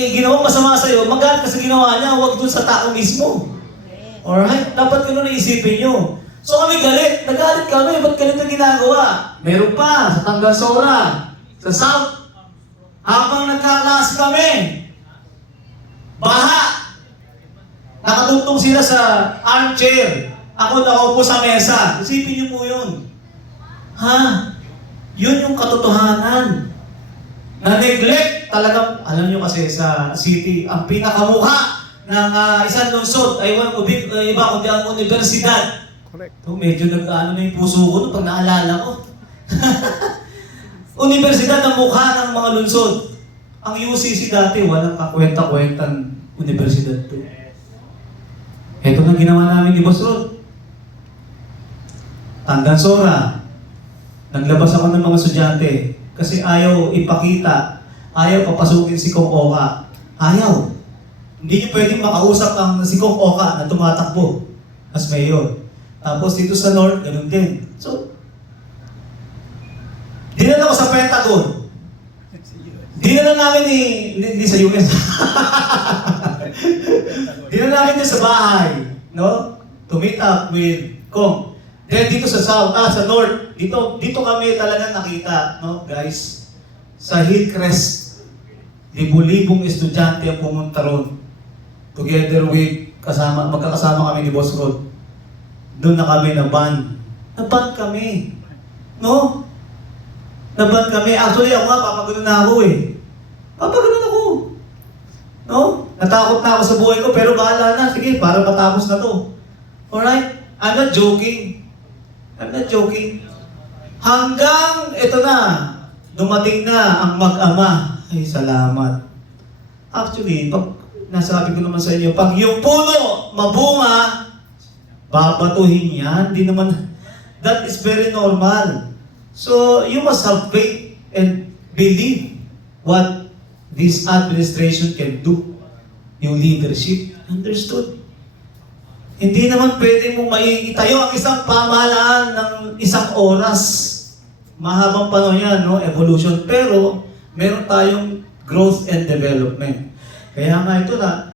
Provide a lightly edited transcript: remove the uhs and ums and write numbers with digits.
may ginawang masama sa'yo, magalit ka sa ginawa niya, huwag dun sa tao mismo. Alright? Dapat ganun na isipin nyo. So kami galit. Nagalit kami. Ba't ganito ginagawa? Meron pa sa Tangasora, sa South. Habang nagkaklase kami, baha. Nakatungtong sila sa armchair. Ako nakaupo sa mesa. Isipin niyo po yun. Ha? Yun yung katotohanan. Na-neglect talagang, alam niyo kasi sa city, ang pinakamukha ng isang lungsod ay walang iba kundi ang universidad. Correct. So, medyo nag-ano na yung puso ko pag naalala ko. Universidad ang mukha ng mga lungsod. Ang UCC dati, walang kakwenta-kwentang universidad to. Ito na ginawa namin ni Boss Rod. Tandansora. Naglabas ako ng mga estudyante kasi ayaw ipakita, ayaw papasukin si Kong Oka. Ayaw. Hindi niyo pwedeng makausap ang si Kong Oka na tumatakbo as mayor. Tapos dito sa North, ganun din. So, dinala ko sa Pentagon. Dinala namin hindi sa US. Dinala namin din sa bahay. No? To meet up with Kong. Then dito sa South, sa North, dito kami talaga nakita, no, guys, sa Hillcrest, libu-libong estudyante ang pumunta ron. Together with, magkakasama kami ni Boss Rod. Doon na kami na-ban. Na-ban kami. No? Na-ban kami. Actually, ako nga, papagano na ako eh. Papagano ako. No? Natakot na ako sa buhay ko, pero bahala na. Sige, para matapos na to. Alright? I'm not joking. I'm not joking. Hanggang, ito na, dumating na ang mag-ama. Ay, salamat. Actually, pag nasabi ko naman sa inyo, pag yung puno mabunga, babatuhin yan. Di naman, that is very normal. So, you must have faith and believe what this administration can do. Yung leadership, understood. Hindi naman pwede mong maitayo ang isang pamahalaan ng isang oras. Mahabang panahon yan, no? Evolution. Pero, meron tayong growth and development. Kaya nga ito na,